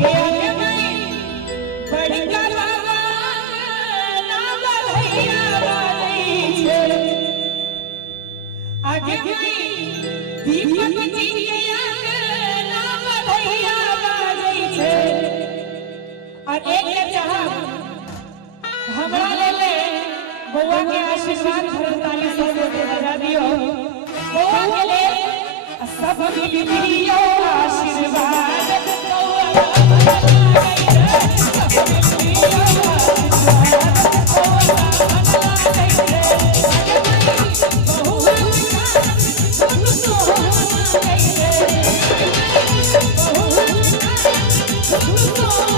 ये मैं बड़ी करवा नाम भैया वाली छे आगे गई दीपक जी के नाम भैया वाली छे और एक चाह हमरा ले बउआ के आशीर्वाद ताली सब के बजा दियो बउआ के ले सब मिलियो आशीर्वाद बउआ Oh